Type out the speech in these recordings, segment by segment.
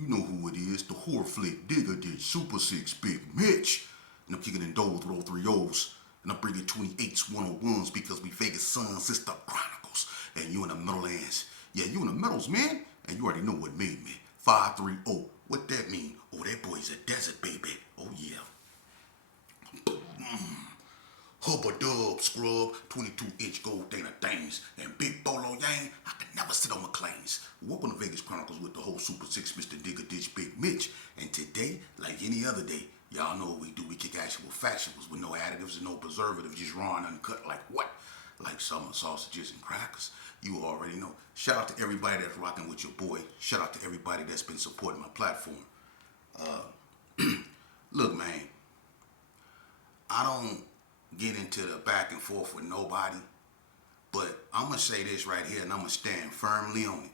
You know who it is, the whore flick digger did Super 6 Big Mitch. And I'm kicking in doors with all three O's. And I'm bringing 28s, 101s because we Vegas Sun Sister Chronicles. And you in the Meadowlands. Yeah, you in the Meadows, man. And you already know what made me. 530. What that mean? Oh, that boy's a desert baby. Oh, yeah. Hubba Dub Scrub, 22-inch gold Dana Dames, and Big Bolo Yang, I can never sit on McLean's. Welcome to Vegas Chronicles with the whole Super 6 Mr. Digger Ditch Big Mitch. And today, like any other day, y'all know what we do. We kick actual factuals with no additives and no preservatives, just raw and uncut like what? Like summer sausages and crackers. You already know. Shout out to everybody that's rocking with your boy. Shout out to everybody that's been supporting my platform. Look, man, I don't get into the back and forth with nobody, but I'm gonna say this right here, and I'm gonna stand firmly on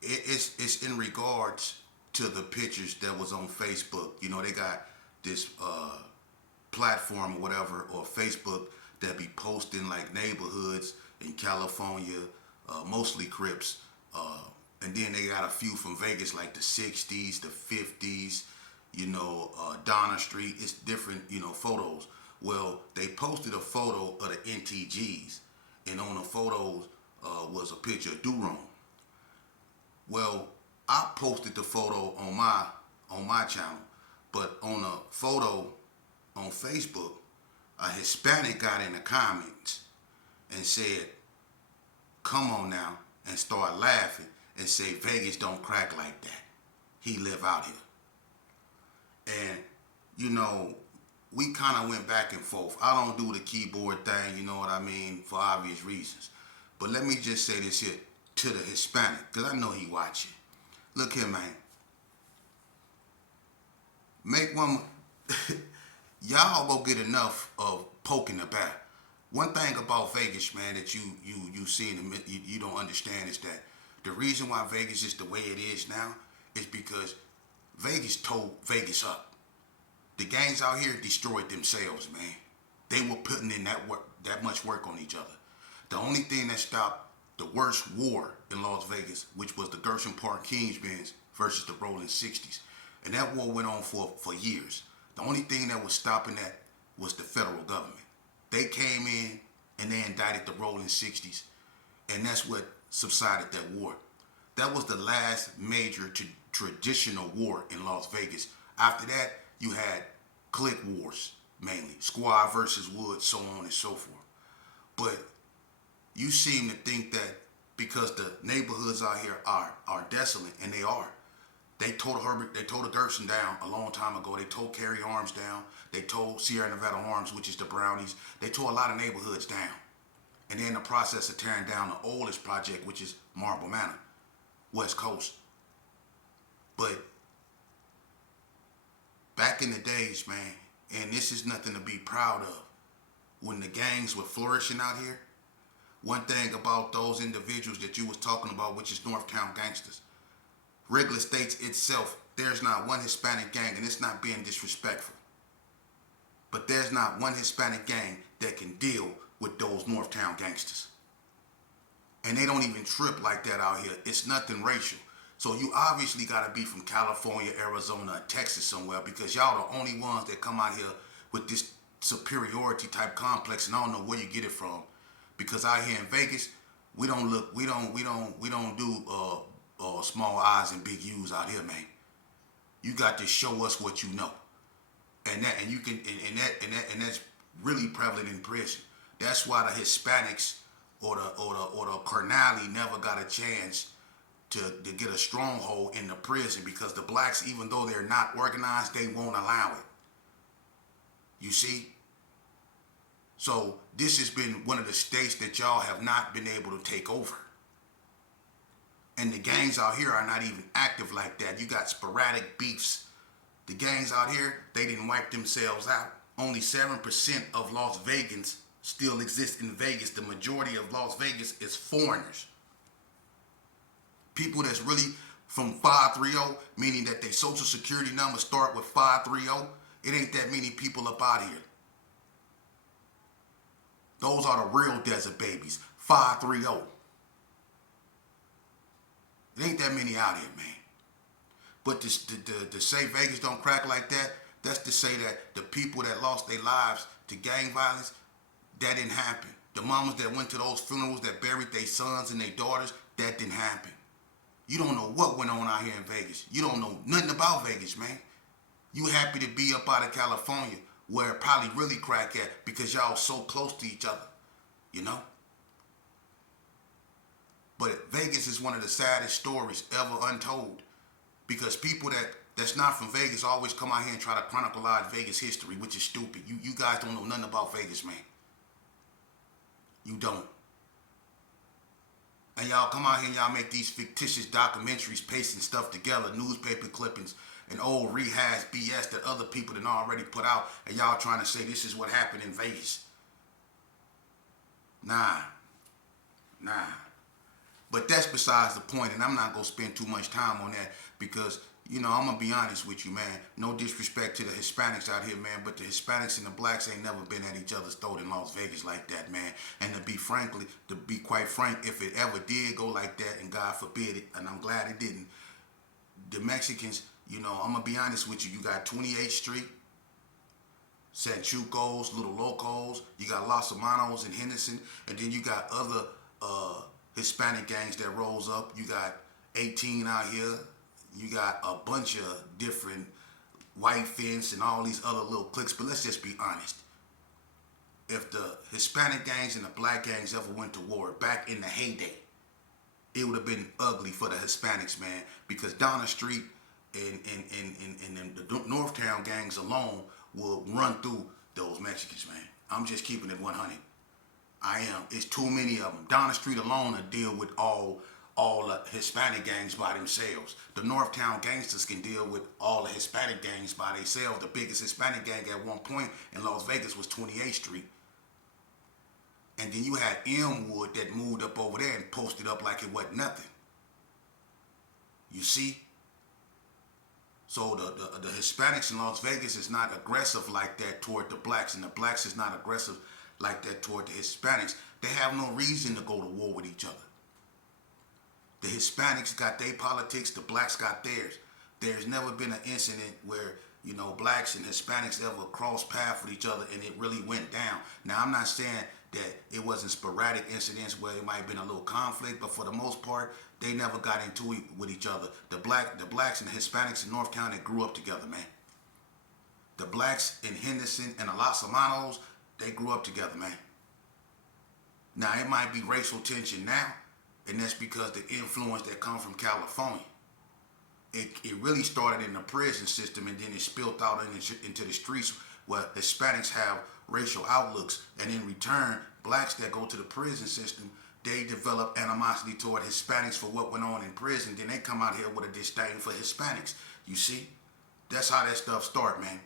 it. It's in regards to the pictures that was on Facebook. You know, they got this platform or whatever, or Facebook, that be posting like neighborhoods in California, mostly Crips, and then they got a few from Vegas, like the 60s, the 50s, Donna Street. It's different, photos. Well, they posted a photo of the NTGs, and on the photos was a picture of Durham. Well, I posted the photo on my channel, but on a photo on Facebook, a Hispanic got in the comments and said, "Come on now," and start laughing and say, "Vegas don't crack like that. He live out here." And we kind of went back and forth. I don't do the keyboard thing, you know what I mean, for obvious reasons. But let me just say this here to the Hispanic, because I know he watching. Look here, man. Make one. Y'all go get enough of poking the bear. One thing about Vegas, man, that you see you don't understand is that the reason why Vegas is the way it is now is because Vegas tore Vegas up. The gangs out here destroyed themselves, man. They were putting in that much work on each other. The only thing that stopped the worst war in Las Vegas, which was the Gershon Park Kingsmen's versus the Rolling 60s. And that war went on for years. The only thing that was stopping that was the federal government. They came in and they indicted the Rolling 60s. And that's what subsided that war. That was the last major traditional war in Las Vegas. After that, you had clique wars, mainly. Squad versus wood, so on and so forth. But you seem to think that because the neighborhoods out here are desolate, and they are. They tore the Gerson down a long time ago. They tore Cary Arms down. They tore Sierra Nevada Arms, which is the Brownies. They tore a lot of neighborhoods down. And they're in the process of tearing down the oldest project, which is Marble Manor, West Coast. But back in the days, man, and this is nothing to be proud of, when the gangs were flourishing out here, one thing about those individuals that you was talking about, which is Northtown gangsters, Wrigley states itself, there's not one Hispanic gang, and it's not being disrespectful, but there's not one Hispanic gang that can deal with those Northtown gangsters. And they don't even trip like that out here. It's nothing racial. So you obviously got to be from California, Arizona, or Texas somewhere, because y'all the only ones that come out here with this superiority type complex, and I don't know where you get it from. Because out here in Vegas, we don't do small I's and big U's out here, man. You got to show us what you know, and that's really prevalent in prison. That's why the Hispanics or the Carnali never got a chance to get a stronghold in the prison, because the blacks, even though they're not organized, they won't allow it. You see? So this has been one of the states that y'all have not been able to take over. And the gangs out here are not even active like that. You got sporadic beefs. The gangs out here, they didn't wipe themselves out. Only 7% of Las Vegans still exist in Vegas. The majority of Las Vegas is foreigners. People that's really from 530, meaning that their social security number start with 530. It ain't that many people up out here. Those are the real desert babies, 530. It ain't that many out here, man. But to say Vegas don't crack like that, that's to say that the people that lost their lives to gang violence, that didn't happen. The mamas that went to those funerals that buried their sons and their daughters, that didn't happen. You don't know what went on out here in Vegas. You don't know nothing about Vegas, man. You happy to be up out of California where it probably really crack at because y'all so close to each other, you know? But Vegas is one of the saddest stories ever untold because people that's not from Vegas always come out here and try to chronicleize Vegas history, which is stupid. You guys don't know nothing about Vegas, man. You don't. And y'all come out here and y'all make these fictitious documentaries, pasting stuff together, newspaper clippings, and old rehash BS that other people done already put out, and y'all trying to say this is what happened in Vegas. Nah. But that's besides the point, and I'm not going to spend too much time on that because, you know, I'm going to be honest with you, man. No disrespect to the Hispanics out here, man, but the Hispanics and the blacks ain't never been at each other's throat in Las Vegas like that, man. And to be quite frank, if it ever did go like that, and God forbid it, and I'm glad it didn't, the Mexicans, you know, I'm going to be honest with you. You got 28th Street, Sanchucos, Little Locos, you got Los Hermanos and Henderson, and then you got other Hispanic gangs that rolls up. You got 18 out here. You got a bunch of different White Fence and all these other little cliques. But let's just be honest. If the Hispanic gangs and the black gangs ever went to war back in the heyday, it would have been ugly for the Hispanics, man. Because Donna Street and the Northtown gangs alone will run through those Mexicans, man. I'm just keeping it 100. I am. It's too many of them. Donna Street alone will deal with all the Hispanic gangs by themselves. The Northtown gangsters can deal with all the Hispanic gangs by themselves. The biggest Hispanic gang at one point in Las Vegas was 28th Street. And then you had Elmwood that moved up over there and posted up like it wasn't nothing. You see? So the Hispanics in Las Vegas is not aggressive like that toward the blacks, and the blacks is not aggressive like that toward the Hispanics. They have no reason to go to war with each other. The Hispanics got their politics, the blacks got theirs. There's never been an incident where, you know, blacks and Hispanics ever crossed paths with each other and it really went down. Now, I'm not saying that it wasn't sporadic incidents where it might have been a little conflict, but for the most part, they never got into it with each other. The blacks and the Hispanics in Northtown, they grew up together, man. The blacks in Henderson and the Los Hermanos, they grew up together, man. Now, it might be racial tension now, and that's because the influence that comes from California. It really started in the prison system, and then it spilled out into the streets where Hispanics have racial outlooks, and in return, blacks that go to the prison system, they develop animosity toward Hispanics for what went on in prison. Then they come out here with a disdain for Hispanics. You see? That's how that stuff start, man.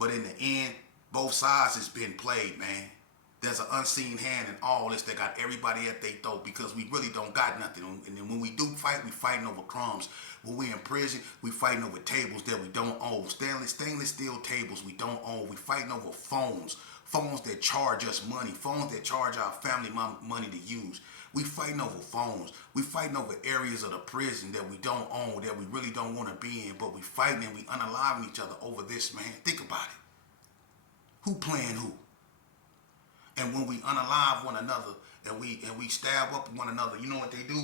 But in the end, both sides has been played, man. There's an unseen hand in all this that got everybody at their throat because we really don't got nothing. And then when we do fight, we fighting over crumbs. When we in prison, we fighting over tables that we don't own. Stainless steel tables we don't own. We fighting over phones. Phones that charge us money. Phones that charge our family money to use. We fighting over phones. We fighting over areas of the prison that we don't own, that we really don't want to be in, but we fighting and we unaliving each other over this, man. Think about it. Who playing who? And when we unalive one another and we stab up one another, you know what they do?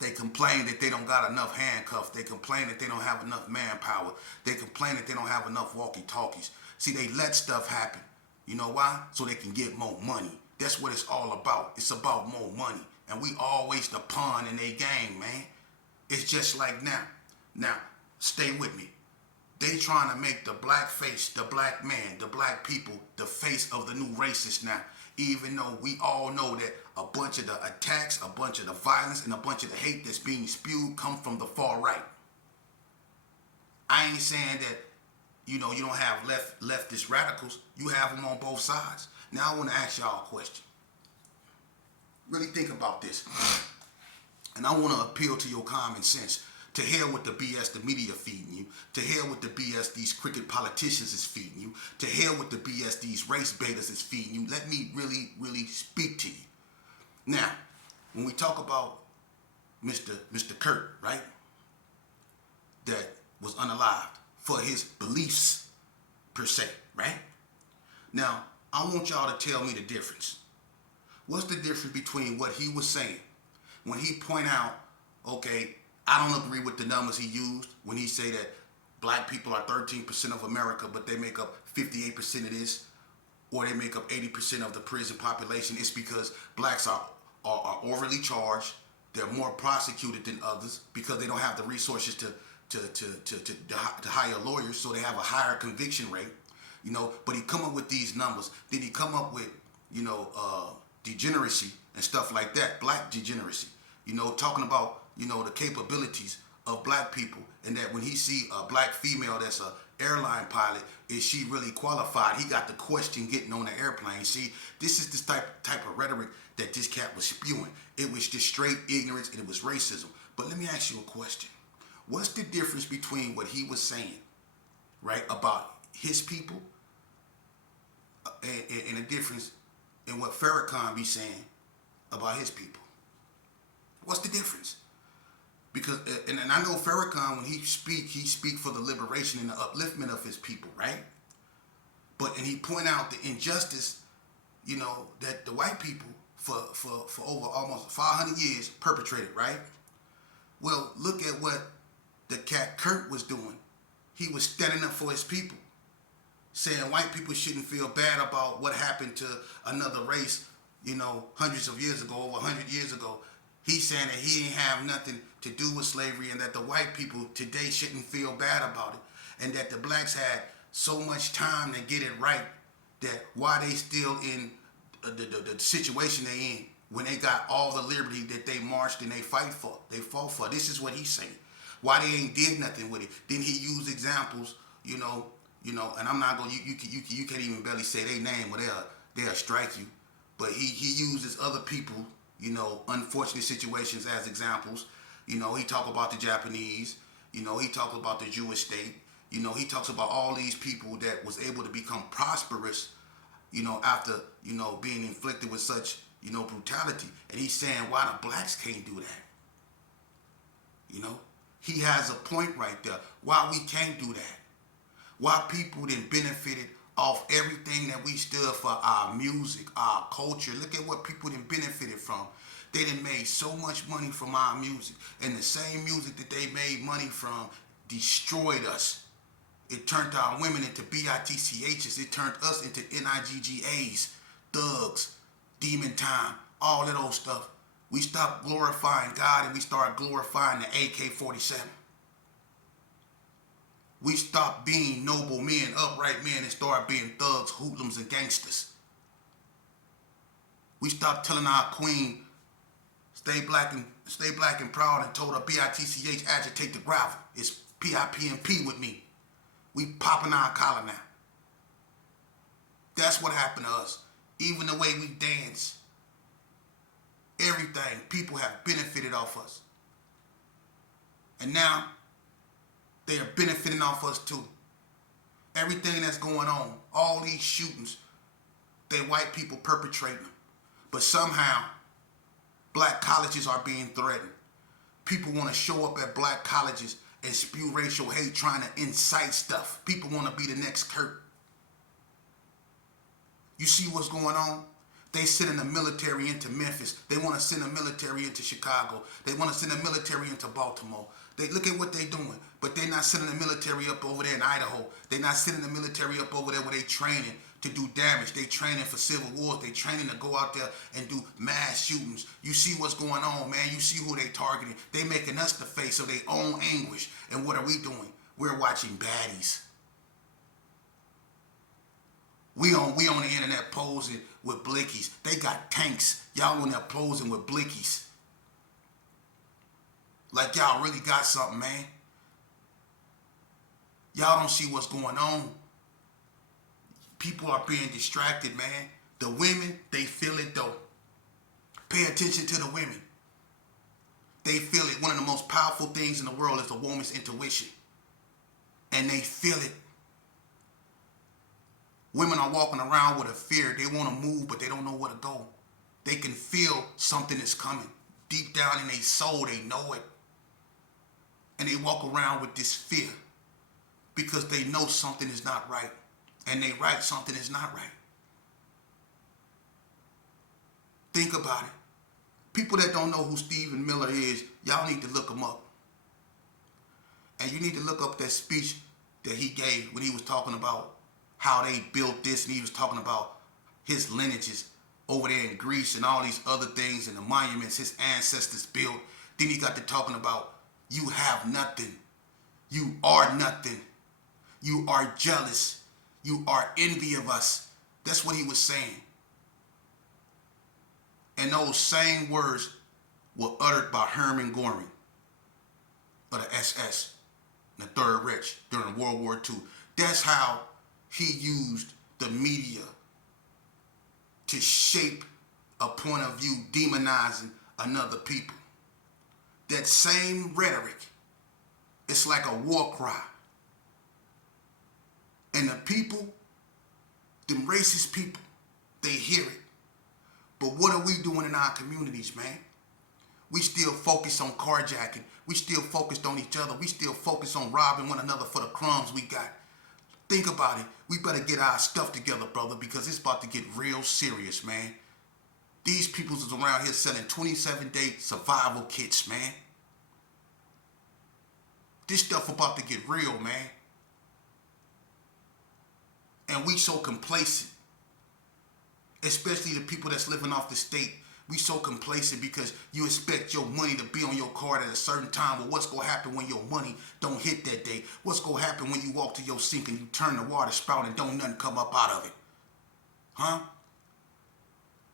They complain that they don't got enough handcuffs. They complain that they don't have enough manpower. They complain that they don't have enough walkie-talkies. See, they let stuff happen. You know why? So they can get more money. That's what it's all about. It's about more money. And we always the pawn in their game, man. It's just like now. Now, stay with me. They trying to make the black face, the black man, the black people, the face of the new racist now. Even though we all know that a bunch of the attacks, a bunch of the violence, and a bunch of the hate that's being spewed come from the far right. I ain't saying that, you know, you don't have leftist radicals. You have them on both sides. Now I want to ask y'all a question. Really think about this. And I want to appeal to your common sense. To hell with the BS the media feeding you. To hell with the BS these crooked politicians is feeding you. To hell with the BS these race baiters is feeding you. Let me really, really speak to you. Now, when we talk about Mr. Kurt, right? was unalived for his beliefs per se, right? Now, I want y'all to tell me the difference. What's the difference between what he was saying when he point out, okay, I don't agree with the numbers he used when he say that black people are 13% of America, but they make up 58% of this, or they make up 80% of the prison population. It's because blacks are overly charged. They're more prosecuted than others because they don't have the resources to hire lawyers, so they have a higher conviction rate. You know, but he come up with these numbers. Then he come up with, you know, degeneracy and stuff like that, black degeneracy. You know, talking about, you know, the capabilities of black people, and that when he see a black female that's a airline pilot, is she really qualified? He got the question getting on the airplane. See, this is this type of rhetoric that this cat was spewing. It was just straight ignorance and it was racism. But let me ask you a question. What's the difference between what he was saying, right, about his people, and the difference in what Farrakhan be saying about his people? What's the difference? Because, and I know Farrakhan, when he speak for the liberation and the upliftment of his people, right? But, and he point out the injustice, you know, that the white people for over almost 500 years perpetrated, right? Well, look at what the cat Kurt was doing. He was standing up for his people, saying white people shouldn't feel bad about what happened to another race, you know, hundreds of years ago, over 100 years ago. He's saying that he didn't have nothing to do with slavery, and that the white people today shouldn't feel bad about it, and that the blacks had so much time to get it right, that why they still in the situation they in, when they got all the liberty that they marched and they fought for. This is what he's saying. Why they ain't did nothing with it. Then he used examples, you know, and I'm not gonna, you can't even barely say their name, or they'll strike you. But he uses other people, you know, unfortunate situations as examples. You know, he talk about the Japanese. You know, he talk about the Jewish state. You know, he talks about all these people that was able to become prosperous, you know, after, you know, being inflicted with such, you know, brutality. And he's saying, why the blacks can't do that? You know, he has a point right there. Why we can't do that? Why people then benefited off everything that we stood for, our music, our culture. Look at what people then benefited from. They done made so much money from our music. And the same music that they made money from destroyed us. It turned our women into bitchs. It turned us into niggas, thugs, demon time, all of those stuff. We stopped glorifying God and we started glorifying the AK-47. We stopped being noble men, upright men, and started being thugs, hoodlums, and gangsters. We stopped telling our queen, stay black and proud, and told her bitch, agitate the gravel. It's PIP with me. We popping our collar now. That's what happened to us. Even the way we dance, everything, people have benefited off us. And now, they are benefiting off us too. Everything that's going on, all these shootings, they white people perpetrating them. But somehow, black colleges are being threatened. People want to show up at black colleges and spew racial hate, trying to incite stuff. People want to be the next Kurt. You see what's going on? They sending the military into Memphis. They want to send the military into Chicago. They want to send the military into Baltimore. They look at what they're doing, but they're not sending the military up over there in Idaho. They're not sending the military up over there where they training to do damage. They training for civil wars. They training to go out there and do mass shootings. You see what's going on, man. You see who they targeting. They making us the face of their own anguish. And what are we doing? We're watching baddies. We on the internet posing with blickies. They got tanks. Y'all on there posing with blickies. Like y'all really got something, man. Y'all don't see what's going on. People are being distracted, man. The women, they feel it though. Pay attention to the women. They feel it. One of the most powerful things in the world is a woman's intuition. And they feel it. Women are walking around with a fear. They want to move, but they don't know where to go. They can feel something is coming. Deep down in their soul, they know it. And they walk around with this fear. because they know something is not right. And they write something is not right. Think about it. People that don't know who Stephen Miller is, y'all need to look him up. And you need to look up that speech that he gave when he was talking about how they built this, and he was talking about his lineages over there in Greece and all these other things and the monuments his ancestors built. Then he got to talking about you have nothing. You are nothing. You are jealous. You are envy of us. That's what he was saying. And those same words were uttered by Herman Goring of the SS, the Third Reich, during World War II. That's how he used the media to shape a point of view demonizing another people. That same rhetoric, it's like a war cry. And the people, them racist people, they hear it. But what are we doing in our communities, man? We still focus on carjacking. We still focused on each other. We still focus on robbing one another for the crumbs we got. Think about it. We better get our stuff together, brother, because it's about to get real serious, man. These peoples is around here selling 27-day survival kits, man. This stuff about to get real, man. And we so complacent. Especially the people that's living off the state. We so complacent because you expect your money to be on your card at a certain time. Well, what's going to happen when your money don't hit that day? What's going to happen when you walk to your sink and you turn the water spout and don't nothing come up out of it? Huh?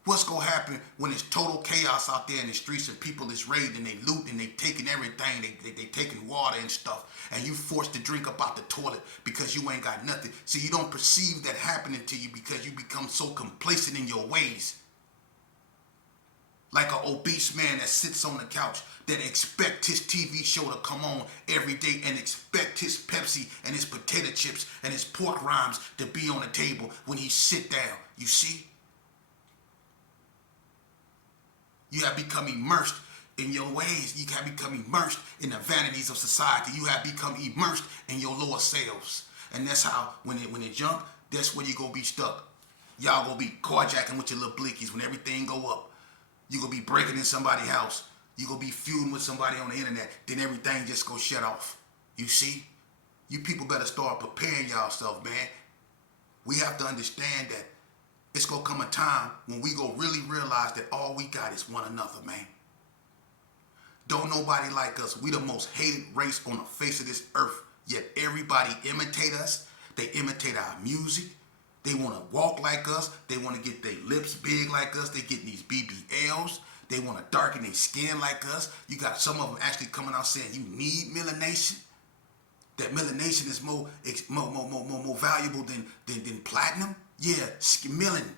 What's going to happen when it's total chaos out there in the streets and people is raiding and they loot and they taking everything, they taking water and stuff, and you forced to drink up out the toilet because you ain't got nothing. See, you don't perceive that happening to you because you become so complacent in your ways. Like an obese man that sits on the couch that expect his TV show to come on every day and expect his Pepsi and his potato chips and his pork rinds to be on the table when he sit down. You see? You have become immersed in your ways. You have become immersed in the vanities of society. You have become immersed in your lower selves. And that's how, when it jump, that's where you're going to be stuck. Y'all going to be carjacking with your little blickies when everything go up. You're going to be breaking in somebody's house. You're going to be feuding with somebody on the internet. Then everything just go shut off. You see? You people better start preparing yourself, man. We have to understand that it's going to come a time when we go really realize that all we got is one another, man. Don't nobody like us. We the most hated race on the face of this earth. Yet everybody imitate us. They imitate our music. They want to walk like us. They want to get their lips big like us. They get these BBLs. They want to darken their skin like us. You got some of them actually coming out saying you need melanation. That melanation is more valuable than platinum. Yeah, melanin.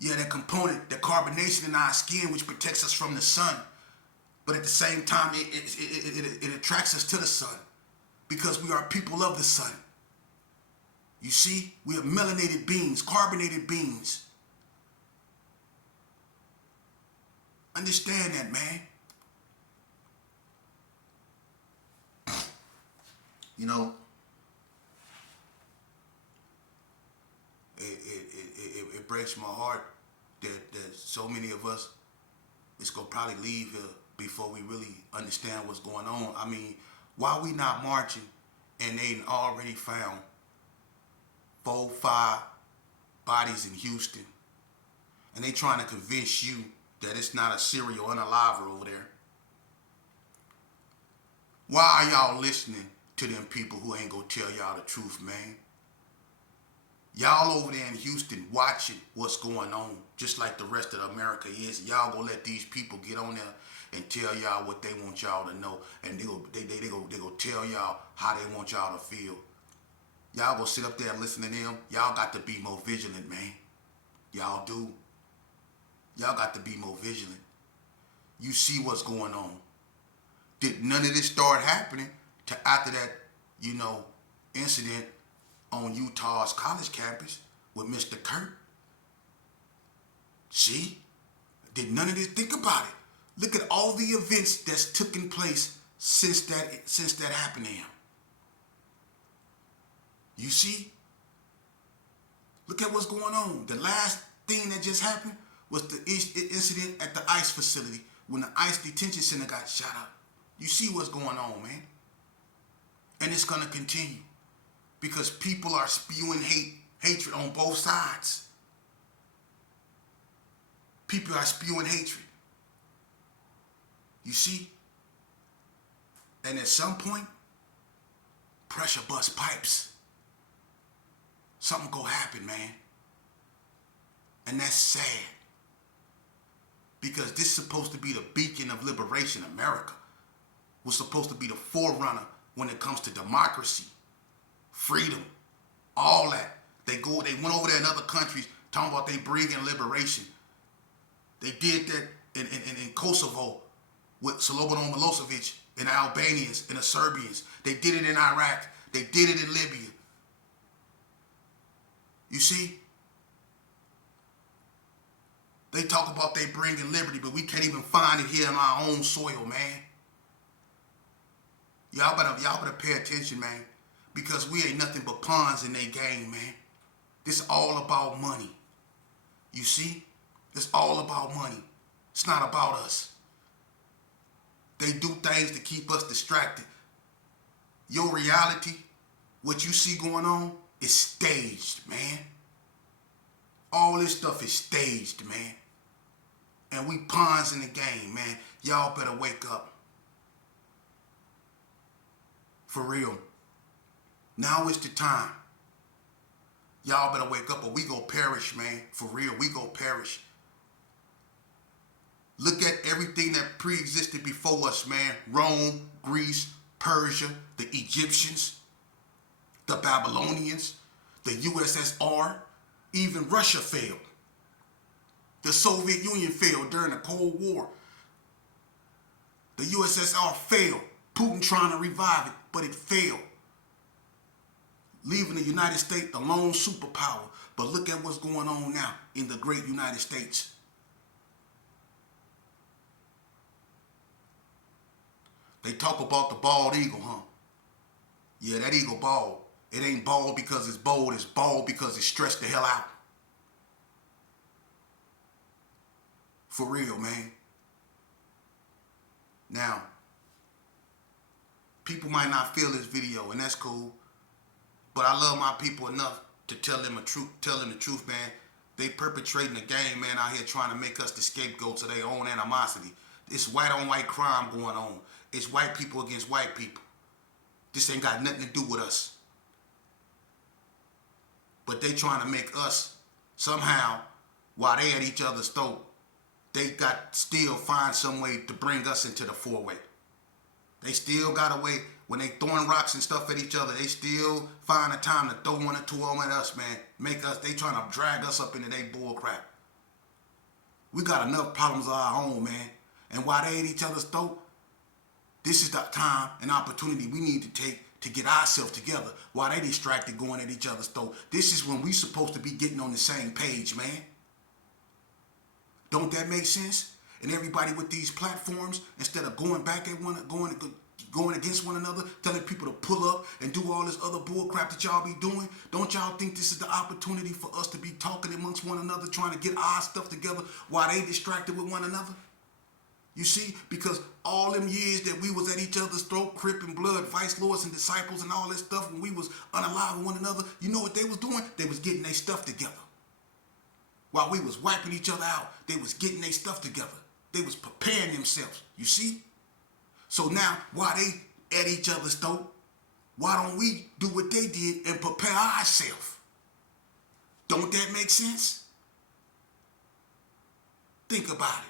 Yeah, that component, the carbonation in our skin, which protects us from the sun. But at the same time, it attracts us to the sun because we are people of the sun. You see, we are melanated beings, carbonated beings. Understand that, man. You know, it breaks my heart that so many of us is going to probably leave here before we really understand what's going on. I mean, why we not marching and they already found 4, 5 bodies in Houston, and they trying to convince you that it's not a serial unaliver over there? Why are y'all listening to them people who ain't gonna tell y'all the truth, man? Y'all over there in Houston watching what's going on, just like the rest of America is. Y'all gonna let these people get on there and tell y'all what they want y'all to know, and they go tell y'all how they want y'all to feel. Y'all go sit up there and listen to them. Y'all got to be more vigilant, man. Y'all do. Y'all got to be more vigilant. You see what's going on. Did none of this start happening till after that, incident on Utah's college campus with Mr. Kurt? See? Did none of this? Think about it. Look at all the events that's taken place since that happened to him. You see? Look at what's going on. The last thing that just happened was the incident at the ICE facility when the ICE detention center got shot up. You see what's going on, man. And it's going to continue because people are spewing hatred on both sides. People are spewing hatred. You see? And at some point, pressure bust pipes. Something gonna happen, man. And that's sad. Because this is supposed to be the beacon of liberation. America was supposed to be the forerunner when it comes to democracy, freedom, all that. They went over there in other countries talking about they bringing liberation. They did that in Kosovo with Slobodan Milosevic and the Albanians and the Serbians. They did it in Iraq. They did it in Libya. You see? They talk about they bringing liberty, but we can't even find it here in our own soil, man. Y'all better pay attention, man, because we ain't nothing but pawns in their game, man. This is all about money. You see? It's all about money. It's not about us. They do things to keep us distracted. Your reality, what you see going on, is staged, man. All this stuff is staged, man. And we pawns in the game, man. Y'all better wake up. For real. Now is the time. Y'all better wake up or we go perish, man. For real, we go perish. Look at everything that pre-existed before us, man. Rome, Greece, Persia, the Egyptians, the Babylonians, the USSR, even Russia failed. The Soviet Union failed during the Cold War. The USSR failed. Putin trying to revive it, but it failed. Leaving the United States the lone superpower. But look at what's going on now in the great United States. They talk about the bald eagle, huh? Yeah, that eagle bald. It ain't bald because it's bold. It's bald because it's stressed the hell out. For real, man. Now, people might not feel this video, and that's cool. But I love my people enough to tell them the truth, man. They perpetrating the game, man, out here trying to make us the scapegoats of their own animosity. It's white on white crime going on. It's white people against white people. This ain't got nothing to do with us. But they trying to make us somehow, while they at each other's throat, they got still find some way to bring us into the four-way. They still got a way, when they throwing rocks and stuff at each other, they still find a time to throw one or two of them at us, man. They trying to drag us up into their bull crap. We got enough problems of our own, man. And while they at each other's throat, this is the time and opportunity we need to take to get ourselves together while they distracted going at each other's throat. This is when we supposed to be getting on the same page, man. Don't that make sense? And everybody with these platforms, instead of going back at going against one another, telling people to pull up and do all this other bull crap that y'all be doing, don't y'all think this is the opportunity for us to be talking amongst one another, trying to get our stuff together while they distracted with one another? You see, because all them years that we was at each other's throat, Crip and Blood, Vice Lords and Disciples and all this stuff, when we was unalive with one another, you know what they was doing? They was getting their stuff together. While we was wiping each other out, they was getting their stuff together. They was preparing themselves, you see? So now, while they at each other's throat, why don't we do what they did and prepare ourselves? Don't that make sense? Think about it.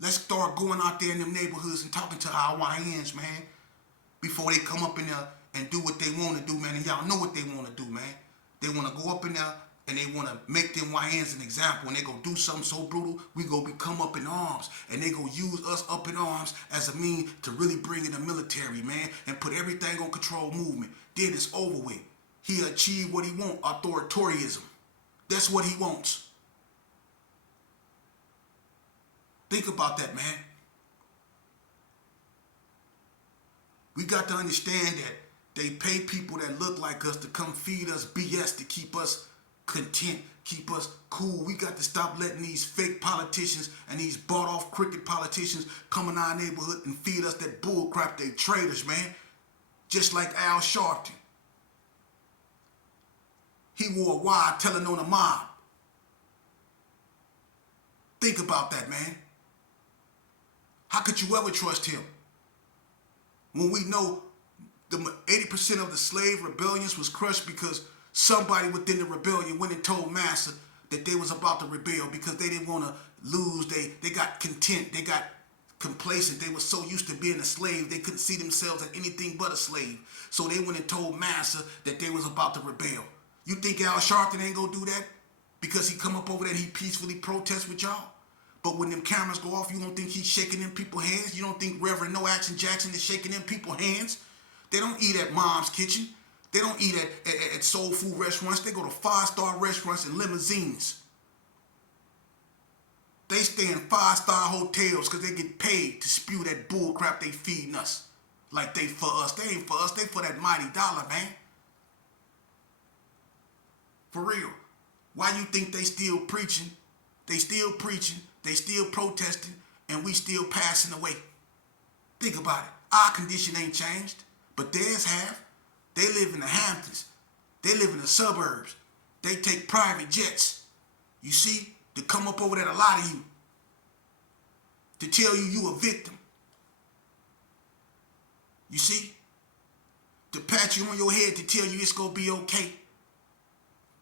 Let's start going out there in them neighborhoods and talking to our YNs, man, before they come up in there and do what they want to do, man. And y'all know what they want to do, man. They want to go up in there and they want to make them YNs an example, and they gonna do something so brutal, we go become up in arms, and they gonna use us up in arms as a mean to really bring in the military, man, and put everything on control movement. Then it's over with. He achieved what he want, authoritarianism. That's what he wants. Think about that, man. We got to understand They pay people that look like us to come feed us BS to keep us content, keep us cool. We got to stop letting these fake politicians and these bought off crooked politicians come in our neighborhood and feed us that bull crap. They traitors, man. Just like Al Sharpton. He wore a wire telling on a mob. Think about that, man. How could you ever trust him? When we know the 80% of the slave rebellions was crushed because somebody within the rebellion went and told Massa that they was about to rebel because they didn't want to lose. They got content. They got complacent. They were so used to being a slave, they couldn't see themselves as anything but a slave. So they went and told Massa that they was about to rebel. You think Al Sharpton ain't gonna do that because he come up over there and he peacefully protests with y'all? But when them cameras go off, you don't think he's shaking them people's hands? You don't think Reverend No Action Jackson is shaking them people's hands? They don't eat at Mom's Kitchen. They don't eat at soul food restaurants. They go to 5-star restaurants and limousines. They stay in 5-star hotels because they get paid to spew that bull crap they feeding us. Like they for us. They ain't for us. They for that mighty dollar, man. For real. Why you think they still preaching? They still preaching. They still protesting. And we still passing away. Think about it. Our condition ain't changed. But theirs have. They live in the Hamptons. They live in the suburbs. They take private jets. You see? To come up over there to lie to you. To tell you you a victim. You see? To pat you on your head to tell you it's going to be okay.